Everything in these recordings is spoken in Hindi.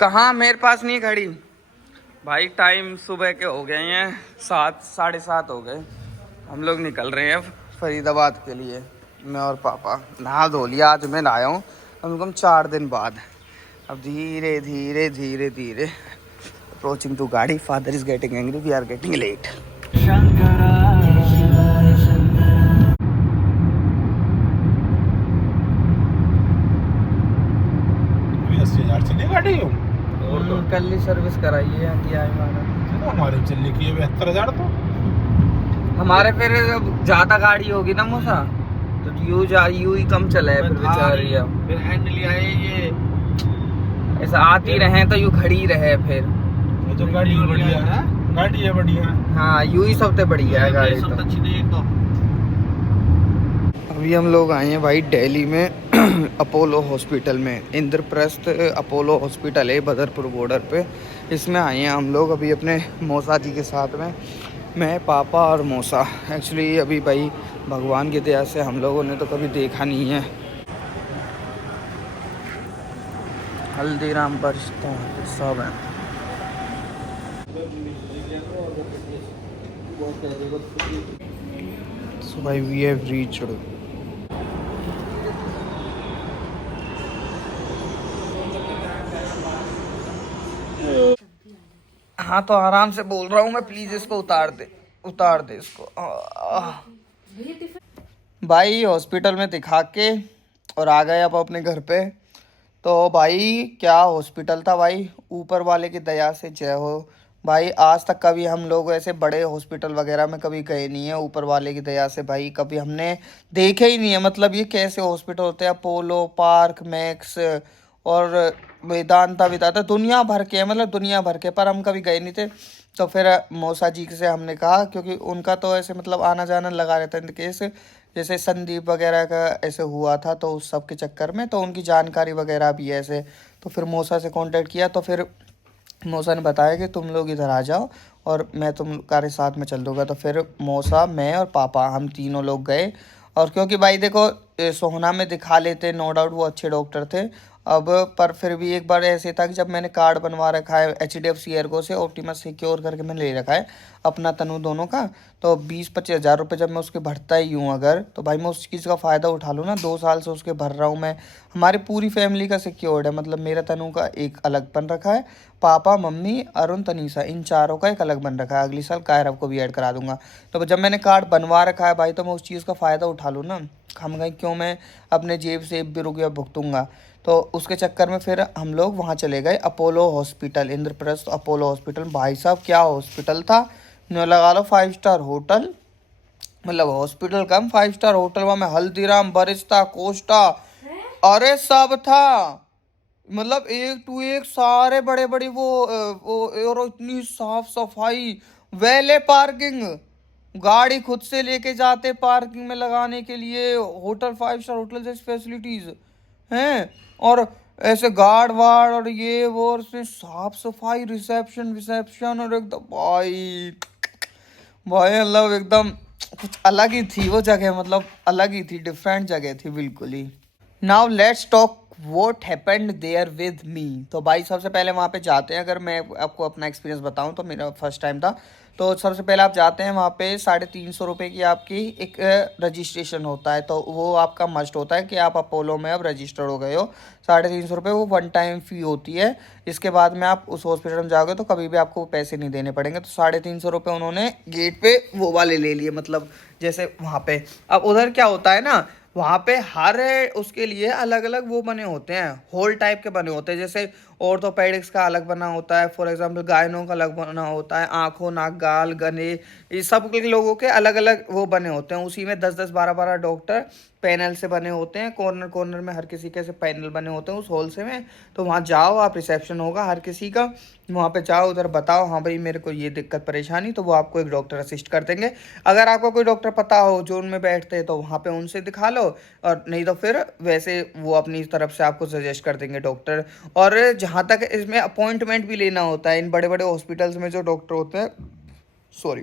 कहाँ, मेरे पास नहीं है घड़ी भाई। टाइम सुबह के हो गए हैं 7, 7:30 हो गए। हम लोग निकल रहे हैं फरीदाबाद के लिए, मैं और पापा। नहा धो लिया, आज मैं नहाया हूँ कम से कम 4 दिन बाद। अब धीरे धीरे धीरे धीरे अप्रोचिंग टू गाड़ी। Father is getting angry, we are getting late. गाड़ी हो और तो कल ही सर्विस कराई है हमारे चलने की 72,000 तो हमारे। फिर ज्यादा गाड़ी होगी ना मूसा, तो यू ही कम चले फिर बेचारी। फिर हैंडल आए ये ऐसा आती रहे तो यू खड़ी रहे फिर। तो गाड़ी बढ़िया है, गाड़ी है बढ़िया। हाँ, यू ही सबसे बढ़िया है गाड़ी तो। अभी हम लोग आए हैं भाई दिल्ली में अपोलो हॉस्पिटल में। इंद्रप्रस्थ अपोलो हॉस्पिटल है बदरपुर बॉर्डर पे। इसमें आए हैं हम लोग अभी अपने मौसा जी के साथ में। मैं, पापा और मौसा। एक्चुअली अभी भाई भगवान की दया से हम लोगों ने तो कभी देखा नहीं है। हल्दीराम बरसता सब है। So भाई we have reached। हाँ तो आराम से बोल रहा हूँ मैं, प्लीज इसको उतार दे इसको। भाई हॉस्पिटल में दिखा के और आ गए अब अपने घर पे। तो भाई क्या हॉस्पिटल था भाई, ऊपर वाले की दया से जय हो। भाई आज तक कभी हम लोग ऐसे बड़े हॉस्पिटल वगैरह में कभी गए नहीं है, ऊपर वाले की दया से भाई कभी हमने देखे ही नहीं है। मतलब ये कैसे हॉस्पिटल होते हैं, अपोलो, पार्क, मैक्स और वेदांता वेदांता दुनिया भर के, मतलब दुनिया भर के, पर हम कभी गए नहीं थे। तो फिर मौसा जी से हमने कहा, क्योंकि उनका तो ऐसे मतलब आना जाना लगा रहता है केस, जैसे संदीप वगैरह का ऐसे हुआ था तो उस सब के चक्कर में तो उनकी जानकारी वगैरह भी है ऐसे। तो फिर मौसा से कांटेक्ट किया तो फिर मौसा ने बताया कि तुम लोग इधर आ जाओ और मैं तुम्हारे साथ में चल दूँगा। तो फिर मौसा, मैं और पापा, हम तीनों लोग गए। और क्योंकि भाई देखो सोहना में दिखा लेते, नो डाउट वो अच्छे डॉक्टर थे। अब पर फिर भी एक बार ऐसे था कि जब मैंने कार्ड बनवा रखा है HDFC एर्गो से, ऑप्टिमस सिक्योर करके मैंने ले रखा है अपना तनु दोनों का, तो 20-25 हज़ार रुपये जब मैं उसके भरता ही हूँ अगर, तो भाई मैं उस चीज़ का फ़ायदा उठा लूँ ना। 2 साल से उसके भर रहा हूँ मैं। हमारी पूरी फैमिली का सिक्योर्ड है, मतलब मेरा तनु का एक अलग बन रखा है, पापा, मम्मी, अरुण, तनीषा, इन चारों का एक अलग बन रखा है। अगली साल कायरव को भी ऐड करा दूंगा। तो जब मैंने कार्ड बनवा रखा है भाई, तो मैं उस चीज़ का फ़ायदा उठा लूँ ना। हम कहीं क्यों मैं अपने जेब से 1 भी रुपया भुगतूंगा। तो उसके चक्कर में फिर हम लोग वहाँ चले गए Apollo hospital, Indraprastha Apollo hospital. भाई साहब क्या हॉस्पिटल था, न लगा लो 5 स्टार होटल। मतलब हॉस्पिटल कम, 5 स्टार होटल वहाँ में हल्दीराम, बरिस्ता, कोस्टा, अरे सब था। मतलब एक टू एक सारे बड़े बड़े वो और इतनी साफ सफाई, वैले पार्किंग, गाड़ी खुद से लेके जाते पार्किंग में लगाने के लिए। होटल 5 स्टार होटल जैसी फैसिलिटीज हैं। और ऐसे गार्ड वार्ड और ये वो, और उसमें साफ सफाई, रिसेप्शन विसेप्शन, और एकदम भाई भाई मतलब एकदम कुछ अलग ही थी वो जगह। मतलब अलग ही थी, डिफरेंट जगह थी बिल्कुल ही। Now let's talk what happened there with me. तो भाई सबसे पहले वहाँ पे जाते हैं, अगर मैं आपको अपना एक्सपीरियंस बताऊँ तो मेरा फर्स्ट टाइम था। तो सबसे पहले आप जाते हैं वहाँ पे, 350 रुपये की आपकी एक रजिस्ट्रेशन होता है। तो वो आपका मस्ट होता है कि आप अपोलो में अब रजिस्टर्ड हो गए हो। 350 रुपये वो 1 टाइम फ़ी होती है। इसके बाद में आप उस हॉस्पिटल में जाओगे तो कभी भी आपको पैसे नहीं देने पड़ेंगे। तो 350 रुपये उन्होंने गेट पे वो वाले ले लिए। मतलब जैसे वहाँ पे अब उधर क्या होता है ना, वहाँ पे हर उसके लिए अलग अलग वो बने होते हैं, होल टाइप के बने होते हैं। जैसे ऑर्थोपेडिक्स का अलग बना होता है, फॉर एग्जांपल गायनों का अलग बना होता है, आंखों, नाक, गाल, गले, ये सब के लोगों के अलग अलग वो बने होते हैं। उसी में 10-10, 12-12 डॉक्टर पैनल से बने होते हैं। कॉर्नर कॉर्नर में हर किसी के ऐसे पैनल बने होते हैं उस हॉल से में। तो वहाँ जाओ आप, रिसेप्शन होगा हर किसी का, वहाँ पे जाओ, उधर बताओ हाँ भाई मेरे को ये दिक्कत परेशानी, तो वो आपको एक डॉक्टर असिस्ट कर देंगे। अगर आपको कोई डॉक्टर पता हो जो उनमें बैठते हैं तो वहाँ पे उनसे दिखा लो, और नहीं तो फिर वैसे वो अपनी तरफ से आपको सजेस्ट कर देंगे डॉक्टर। और जहाँ तक इसमें अपॉइंटमेंट भी लेना होता है इन बड़े बड़े हॉस्पिटल्स में, जो डॉक्टर होते हैं, सॉरी,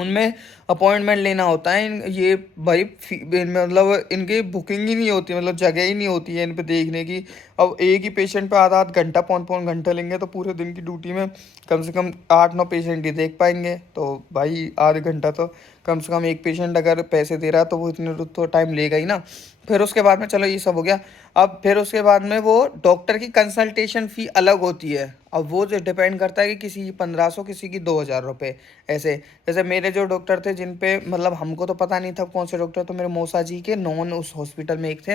उनमें अपॉइंटमेंट लेना होता है। ये भाई मतलब इनकी बुकिंग ही नहीं होती, मतलब जगह ही नहीं होती है इन पे देखने की। अब एक ही पेशेंट पे आधा आधा घंटा 5-5 घंटा लेंगे तो पूरे दिन की ड्यूटी में कम से कम 8-9 पेशेंट ही देख पाएंगे। तो भाई आधे घंटा तो कम से कम एक पेशेंट अगर पैसे दे रहा है तो वो इतने तो टाइम लेगा ही ना। फिर उसके बाद में चलो ये सब हो गया। अब फिर उसके बाद में वो डॉक्टर की कंसल्टेशन फ़ी अलग होती है। अब वो जो डिपेंड करता है कि किसी की 1500 किसी की 2000 रुपये ऐसे। जैसे मेरे जो डॉक्टर थे जिन पे मतलब हमको तो पता नहीं था कौन से डॉक्टर, तो मेरे मौसा जी के नॉन उस हॉस्पिटल में एक थे,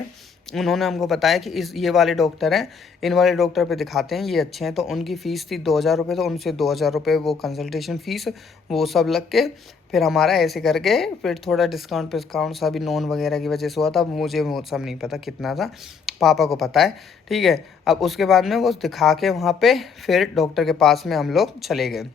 उन्होंने हमको बताया कि इस ये वाले डॉक्टर हैं, इन वाले डॉक्टर पे दिखाते हैं, ये अच्छे हैं। तो उनकी फ़ीस थी 2000 रुपये, तो उनसे 2000 रुपये वो कंसल्टेशन फ़ीस वो सब लग के फिर हमारा ऐसे करके फिर थोड़ा डिस्काउंट सा भी नॉन वगैरह की वजह से हुआ था। मुझे वो सब नहीं पता कितना था, पापा को पता है, ठीक है। अब उसके बाद में वो दिखा के वहाँ पे फिर डॉक्टर के पास में हम लोग चले गए।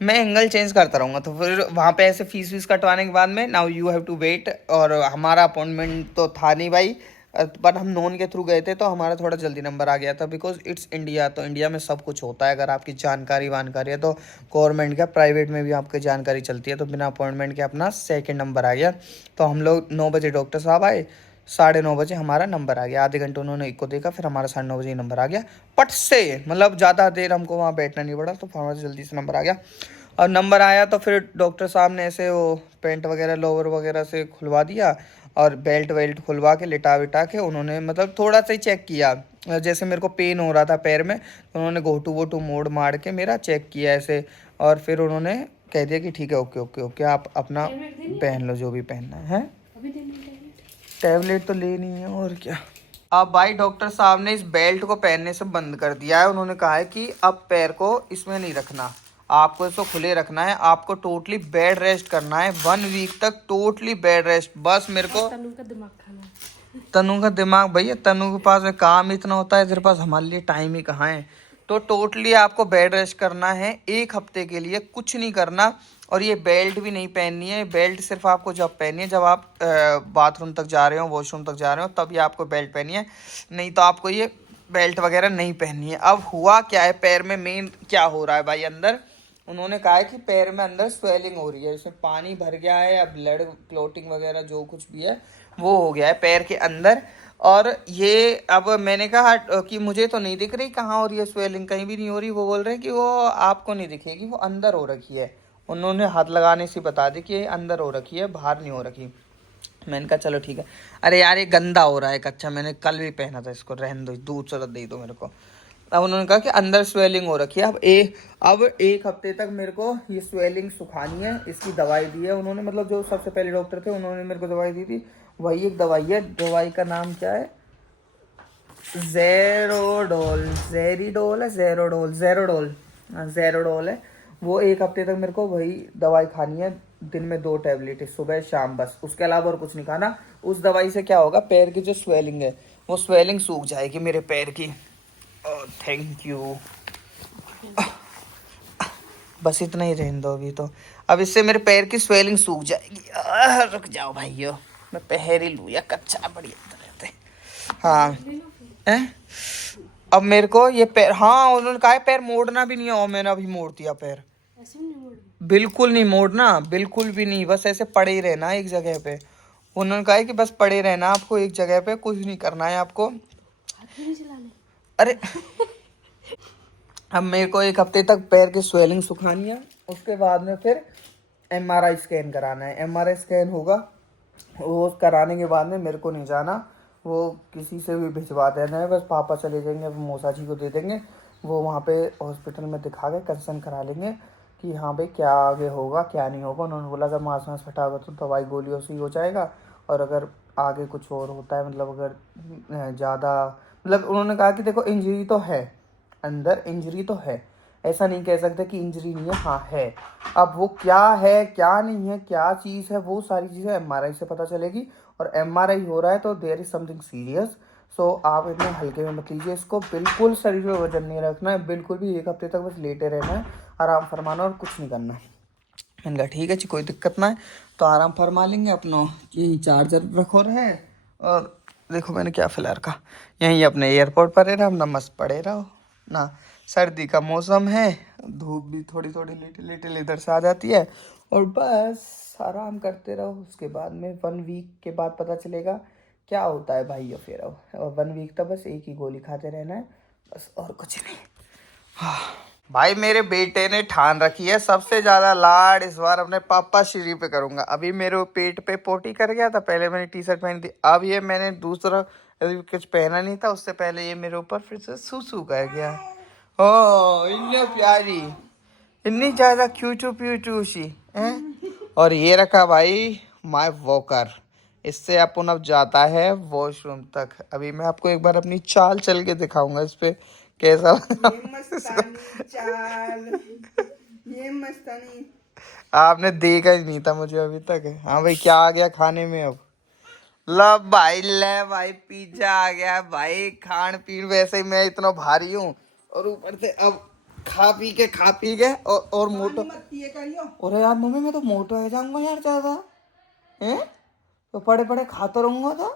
मैं एंगल चेंज करता रहूँगा, तो फिर वहाँ पे ऐसे फीस वीस कटवाने के बाद में now you have to wait. और हमारा अपॉइंटमेंट तो था नहीं भाई, बट हम नॉन के थ्रू गए थे तो हमारा थोड़ा जल्दी नंबर आ गया था, बिकॉज इट्स इंडिया। तो इंडिया में सब कुछ होता है, अगर आपकी जानकारी वानकारी है तो गवर्नमेंट का प्राइवेट में भी आपकी जानकारी चलती है। तो बिना अपॉइंटमेंट के अपना सेकंड नंबर आ गया। तो हम लोग 9 बजे डॉक्टर साहब आए, 9:30 बजे हमारा नंबर आ गया। आधे घंटे उन्होंने एक को देखा, फिर हमारा 9:30 बजे नंबर आ गया पट से, मतलब ज़्यादा देर हमको वहाँ बैठना नहीं पड़ा, तो हमारा जल्दी से नंबर आ गया। और नंबर आया तो फिर डॉक्टर साहब ने ऐसे वो पेंट वगैरह लोअर वगैरह से खुलवा दिया और बेल्ट वेल्ट खुलवा के लिटा विटा के उन्होंने मतलब थोड़ा सा ही चेक किया। जैसे मेरे को पेन हो रहा था पैर में, तो उन्होंने घोटू वोटू मोड़ मार के मेरा चेक किया ऐसे, और फिर उन्होंने कह दिया कि ठीक है, ओके ओके ओके, आप अपना पहन लो जो भी पहनना है। टैबलेट तो लेनी है और क्या। अब भाई डॉक्टर साहब ने इस बेल्ट को पहनने से बंद कर दिया है। उन्होंने कहा है कि अब पैर को इसमें नहीं रखना, आपको इसको खुले रखना है, आपको टोटली बेड रेस्ट करना है 1 वीक तक, टोटली बेड रेस्ट। बस मेरे को तनु का दिमाग खाना है। तनु का दिमाग, भैया तनु के पास में काम इतना होता है, तेरे पास हमारे लिए टाइम ही कहाँ है। तो टोटली आपको बेड रेस्ट करना है 1 हफ्ते के लिए, कुछ नहीं करना। और ये बेल्ट भी नहीं पहननी है, बेल्ट सिर्फ आपको जब पहननी है जब आप बाथरूम तक जा रहे हो, वॉशरूम तक जा रहे हो, तभी आपको बेल्ट पहननी है, नहीं तो आपको ये बेल्ट वगैरह नहीं पहननी है। अब हुआ क्या है पैर में, मेन क्या हो रहा है भाई अंदर, उन्होंने कहा है कि पैर में अंदर स्वेलिंग हो रही है, इसमें पानी भर गया है या ब्लड क्लोटिंग वगैरह जो कुछ भी है वो हो गया है पैर के अंदर। और ये अब मैंने कहा कि मुझे तो नहीं दिख रही कहाँ हो रही है स्वेलिंग, कहीं भी नहीं हो रही। वो बोल रहे हैं कि वो आपको नहीं दिखेगी, वो अंदर हो रखी है। उन्होंने हाथ लगाने से बता दी कि ये अंदर हो रखी है, बाहर नहीं हो रखी। मैंने कहा चलो ठीक है। अरे यार ये गंदा हो रहा है कच्चा, मैंने कल भी पहना था इसको, रहने दो, दूध से दे दो मेरे को। अब उन्होंने कहा कि अंदर स्वेलिंग हो रखी है। अब 1 हफ्ते तक मेरे को ये स्वेलिंग सुखानी है। इसकी दवाई दी है उन्होंने, मतलब जो सबसे पहले डॉक्टर थे उन्होंने मेरे को दवाई दी थी, वही एक दवाई है। दवाई का नाम क्या है, जेरोडोल, जेरीडोल है, जेरोडोल हाँ जेरोडोल है। वो 1 हफ्ते तक मेरे को वही दवाई खानी है, दिन में 2 टैबलेट सुबह शाम, बस उसके अलावा और कुछ नहीं खाना। उस दवाई से क्या होगा, पैर की जो स्वेलिंग है वो स्वेलिंग सूख जाएगी मेरे पैर की। Thank you. बस इतना ही रहने दो अभी तो। अब इससे मेरे पैर की स्वेलिंग सूख जाएगी। रुक जाओ भाइयों, मैं पैर ही लूँ या कच्चा बढ़िया रहते। हाँ अब मेरे को ये पैर, हाँ उन्होंने कहा है पैर मोड़ना भी नहीं है, और मैंने अभी मोड़ दिया पैर। ऐसे भी नहीं मोड़ना। बिल्कुल नहीं मोड़ना, बिल्कुल भी नहीं, बस ऐसे पड़े ही रहना एक जगह पे। उन्होंने कहा है कि बस पड़े रहना आपको एक जगह पे, कुछ नहीं करना है आपको। हाथ भी नहीं चलाने। अरे अब मेरे को 1 हफ्ते तक पैर की स्वेलिंग सुखानी है, उसके बाद में फिर MRI स्कैन कराना है। MRI स्कैन होगा, वो कराने के बाद में मेरे को नहीं जाना, वो किसी से भी भिजवा देना है, बस पापा चले जाएंगे, मौसा जी को दे देंगे, वो वहाँ पे हॉस्पिटल में दिखा के कंसर्न करा लेंगे कि हाँ भाई क्या आगे होगा क्या नहीं होगा। उन्होंने बोला अगर मांस वांस फटा होगा तो दवाई गोलियों से ही हो जाएगा, और अगर आगे कुछ और होता है, मतलब अगर ज़्यादा, मतलब उन्होंने कहा कि देखो इंजरी तो है, अंदर इंजरी तो है, ऐसा नहीं कह सकते कि इंजरी नहीं है, हाँ है। अब वो क्या है क्या नहीं है क्या चीज़ है, वो सारी चीज़ें MRI से पता चलेगी। और MRI हो रहा है तो देयर इज़ समथिंग सीरियस। सो आप इतने हल्के में मत लीजिए इसको, बिल्कुल शरीर में वजन नहीं रखना है, बिल्कुल भी 1 हफ्ते तक बस लेटे रहना है, आराम फरमाना और कुछ नहीं करना है। मैंने कहा ठीक है जी, कोई दिक्कत ना है, तो आराम फरमा लेंगे। अपना यही चार्जर रखो रहे, और देखो मैंने क्या फिलहाल रखा, यहीं अपने एयरपोर्ट पर रहे, अपना मस्त पड़े रहो ना, सर्दी का मौसम है, धूप भी थोड़ी थोड़ी लिटिल लिटिल इधर से आ जाती है, और बस आराम करते रहो। उसके बाद में 1 वीक के बाद पता चलेगा क्या होता है भाई। फिर और 1 वीक तक बस एक ही गोली खाते रहना है बस, और कुछ नहीं। भाई मेरे बेटे ने ठान रखी है सबसे ज्यादा लाड इस बार अपने पापा श्री पे करूंगा। अभी मेरे पेट पे पोटी कर गया था, पहले मैंने टी शर्ट पहनी थी, अब ये मैंने दूसरा अभी कुछ पहना नहीं था, उससे पहले ये मेरे ऊपर फिर से सूसू कर गया। ओ इतनी प्यारी, इतनी ज्यादा क्यूटू प्यूटू सी हैं। और ये रखा भाई माय वॉकर, इससे अपन अब जाता है वॉशरूम तक। अभी मैं आपको एक बार अपनी चाल चल के दिखाऊंगा इस पे कैसा। ये मस्तानी चाल, ये मस्तानी। आपने देखा ही नहीं था मुझे अभी तक। हाँ भाई क्या आ गया खाने में अब? ले भाई पिज्जा आ गया भाई। खान पीन वैसे ही मैं इतना भारी हूँ, और ऊपर से अब खा पी के और मोटो। अरे यार मम्मी मैं तो मोटो हो जाऊंगा यार ज्यादा हैं, तो पड़े पड़े खाता रहूंगा तो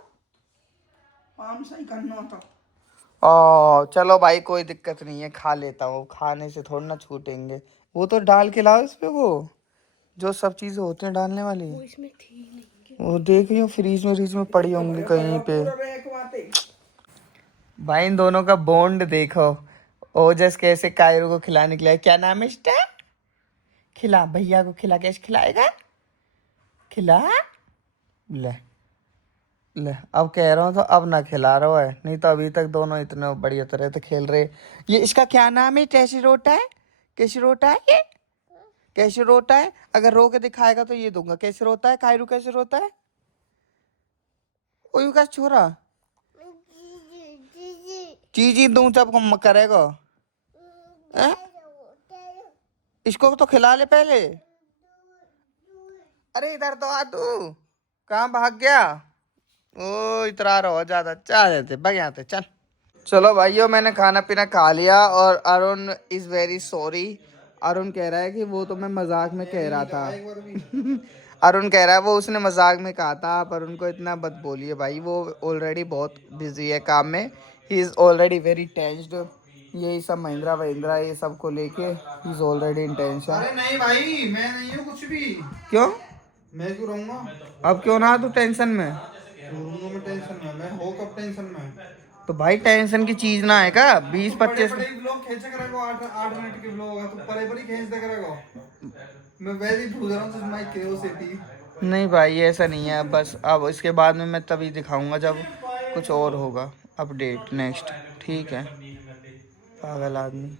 काम सही करना होता। ओ चलो भाई कोई दिक्कत नहीं है, खा लेता हूँ, खाने से थोड़ा ना छूटेंगे। वो तो डाल के लाओ इस पे, वो जो सब चीजें होती हैं डालने वाली, वो इसमें थी नहीं। वो देख रही हूँ फ्रीज में पड़ी होंगी कहीं पे। भाई इन दोनों का बॉन्ड देखो, ओजस कैसे कायरू को खिलाने के लिए। क्या नाम है इसका? खिला भैया को खिला, कैसे खिलाएगा? खिला ले ले। अब कह रहा हूँ तो अब ना खिला रहा है, नहीं तो अभी तक दोनों इतने बढ़िया तरह से खेल रहे। ये इसका क्या नाम है? कैसी रोटा है? कैसी रोटा है ये? कैसे रोता है? अगर रो के दिखाएगा तो ये दूंगा। कैसे रोता है कायरू? कैसे रोता है? ओयू का छोरा चीजी दूं जब करेगा। इसको तो खिला ले पहले। अरे इधर तो आ तू, कहाँ भाग गया? ओ इतरा रहो ज्यादा, चल जाते भाग यहाँ से चल। चलो भाइयों मैंने खाना पीना खा लिया, और Arun is very sorry. Arun कह रहा है कि वो तो मैं मजाक में कह रहा था। अरुण कह रहा है वो उसने मजाक में कहा था, आप अरुण को इतना मत बोलिए भाई, वो ऑलरेडी बहुत बिजी है काम में। He is already very tensed, यही सब महिंद्रा वहिंद्रा ये सब को लेके he is already in tension. अरे नहीं भाई मैं नहीं हूँ कुछ भी। क्यों? मैं क्यों रहूंगा? अब क्यों ना तू टेंशन में? रहूंगा मैं टेंशन में? मैं हो कब टेंशन में? तो भाई टेंशन की चीज ना है का? 20-25 बड़े ब्लॉग खींच करेगा, 8 मिनट के ब्लॉग है तो बड़े खींच दे करेगा। मैं वैसे ही भूल रहा हूँ माय क्यूरियोसिटी। नहीं भाई ऐसा नहीं है, बस अब इसके बाद में मैं तभी दिखाऊंगा जब कुछ और होगा अपडेट नेक्स्ट। ठीक है पागल आदमी।